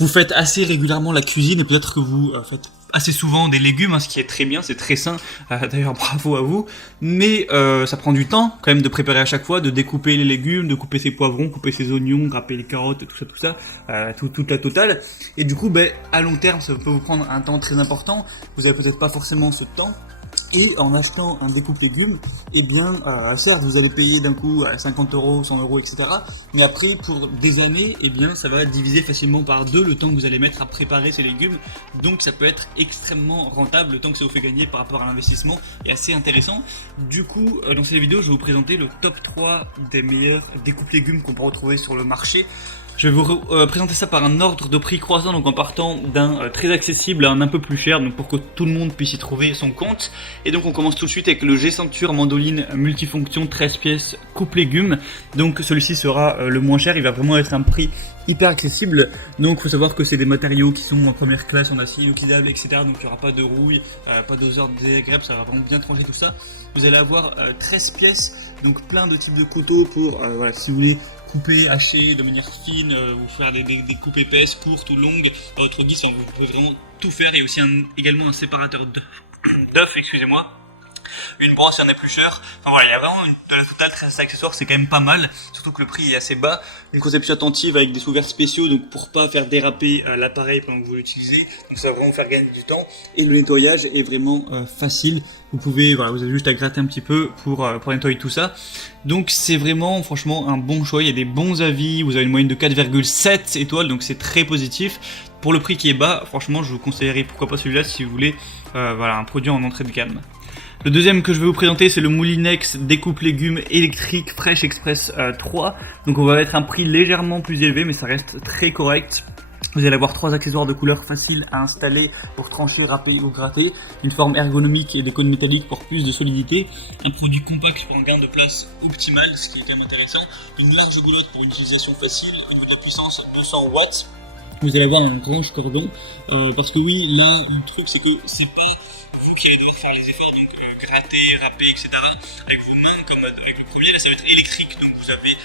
vous faites assez régulièrement la cuisine et peut-être que vous faites assez souvent des légumes, ce qui est très bien, c'est très sain, d'ailleurs bravo à vous, mais ça prend du temps quand même de préparer à chaque fois, de découper les légumes, de couper ses poivrons, couper ses oignons, râper les carottes, tout ça, toute la totale, et du coup à long terme ça peut vous prendre un temps très important, vous avez peut-être pas forcément ce temps. Et en achetant un découpe légumes, eh bien, certes, vous allez payer d'un coup 50 euros, 100 euros, etc. Mais après, pour des années, eh bien, ça va diviser facilement par 2 le temps que vous allez mettre à préparer ces légumes. Donc, ça peut être extrêmement rentable. Le temps que ça vous fait gagner par rapport à l'investissement est assez intéressant. Du coup, dans cette vidéo, je vais vous présenter le top 3 des meilleurs découpes légumes qu'on peut retrouver sur le marché. Je vais vous présenter ça par un ordre de prix croissant, donc en partant d'un très accessible à un peu plus cher, donc pour que tout le monde puisse y trouver son compte. Et donc on commence tout de suite avec le G-Ceinture mandoline multifonction 13 pièces coupe légumes. Donc celui-ci sera le moins cher, il va vraiment être un prix hyper accessible. Donc il faut savoir que c'est des matériaux qui sont en première classe en acier inoxydable, etc. Donc il n'y aura pas de rouille, pas d'odeur désagréable, ça va vraiment bien trancher tout ça. Vous allez avoir 13 pièces, donc plein de types de couteaux pour, voilà, si vous voulez couper, hacher de manière fine, ou faire des coupes épaisses, courtes ou longues à votre guise, vous pouvez vraiment tout faire. Il y a aussi également un séparateur d'œufs, excusez-moi, une brosse et un éplucheur. Enfin voilà, il y a vraiment de la totale, 13 accessoires, c'est quand même pas mal, surtout que le prix est assez bas. Une conception attentive avec des sous-verres spéciaux, donc pour pas faire déraper l'appareil pendant que vous l'utilisez, donc ça va vraiment vous faire gagner du temps. Et le nettoyage est vraiment facile. Vous pouvez, voilà, vous avez juste à gratter un petit peu pour nettoyer tout ça. Donc c'est vraiment, franchement, un bon choix. Il y a des bons avis. Vous avez une moyenne de 4,7 étoiles, donc c'est très positif. Pour le prix qui est bas, franchement, je vous conseillerais pourquoi pas celui-là si vous voulez, voilà, un produit en entrée de gamme. Le deuxième que je vais vous présenter, c'est le Moulinex découpe légumes électrique Fresh Express 3. Donc on va mettre un prix légèrement plus élevé, mais ça reste très correct. Vous allez avoir 3 accessoires de couleur faciles à installer pour trancher, râper ou gratter, une forme ergonomique et des cônes métalliques pour plus de solidité, un produit compact pour un gain de place optimal, ce qui est quand même intéressant, une large goulotte pour une utilisation facile, une niveau de puissance 200 watts. Vous allez avoir un range cordon, parce que oui, là, le truc c'est que c'est pas vous qui allez devoir faire les efforts, donc gratter, râper, etc. avec vos mains comme avec le premier, là ça va être électrique, donc vous avez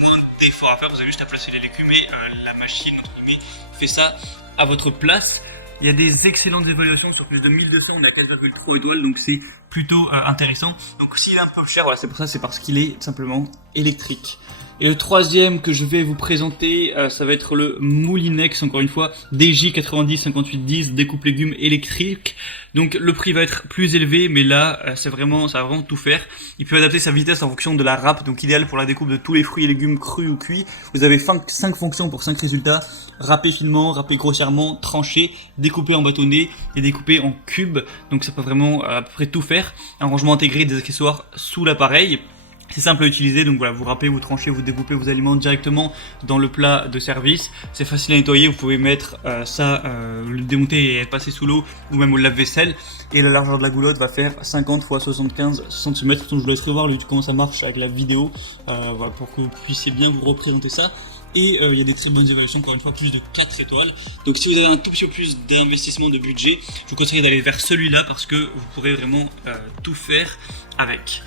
moins d'efforts à faire, vous avez juste à placer les légumes et la machine, entre guillemets, fait ça à votre place. Il y a des excellentes évaluations sur plus de 1200, on est à 4,3 étoiles, donc c'est plutôt intéressant. Donc s'il est un peu cher, voilà, c'est pour ça, c'est parce qu'il est simplement électrique. Et le troisième que je vais vous présenter, ça va être le Moulinex, encore une fois, DJ905810, découpe légumes électrique. Donc le prix va être plus élevé, mais là, ça va vraiment tout faire. Il peut adapter sa vitesse en fonction de la râpe, donc idéal pour la découpe de tous les fruits et légumes crus ou cuits. Vous avez 5 fonctions pour 5 résultats: râper finement, râper grossièrement, trancher, découper en bâtonnets et découper en cubes. Donc ça peut vraiment à peu près tout faire. Un rangement intégré des accessoires sous l'appareil. C'est simple à utiliser, donc voilà, vous râpez, vous tranchez, vous découpez vos aliments directement dans le plat de service. C'est facile à nettoyer, vous pouvez mettre le démonter et être passé sous l'eau ou même au lave-vaisselle. Et la largeur de la goulotte va faire 50 x 75 cm. Donc je vous laisserai voir comment ça marche avec la vidéo, voilà, pour que vous puissiez bien vous représenter ça. Et il y a des très bonnes évaluations, encore une fois, plus de 4 étoiles. Donc si vous avez un tout petit peu plus d'investissement de budget, je vous conseille d'aller vers celui-là parce que vous pourrez vraiment tout faire avec.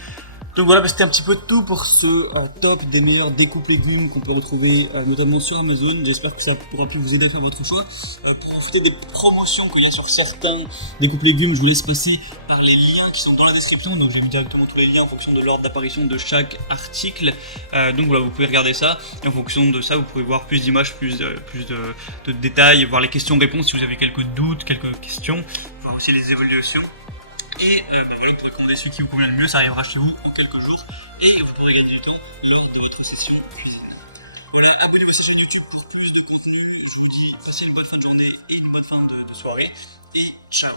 Donc voilà, c'était un petit peu tout pour ce top des meilleurs découpes légumes qu'on peut retrouver notamment sur Amazon. J'espère que ça pourra plus vous aider à faire votre choix. Pour profiter des promotions qu'il y a sur certains découpes légumes, je vous laisse passer par les liens qui sont dans la description. Donc j'ai mis directement tous les liens en fonction de l'ordre d'apparition de chaque article. Donc voilà, vous pouvez regarder ça. Et en fonction de ça, vous pouvez voir plus d'images, plus de détails, voir les questions-réponses si vous avez quelques doutes, quelques questions, voir aussi les évaluations. Et voilà, vous pouvez commander celui qui vous convient le mieux, ça arrivera chez vous en quelques jours et vous pourrez gagner du temps lors de votre session cuisine. Voilà, abonnez-vous à cette chaîne YouTube pour plus de contenu. Je vous dis passez une bonne fin de journée et une bonne fin de soirée.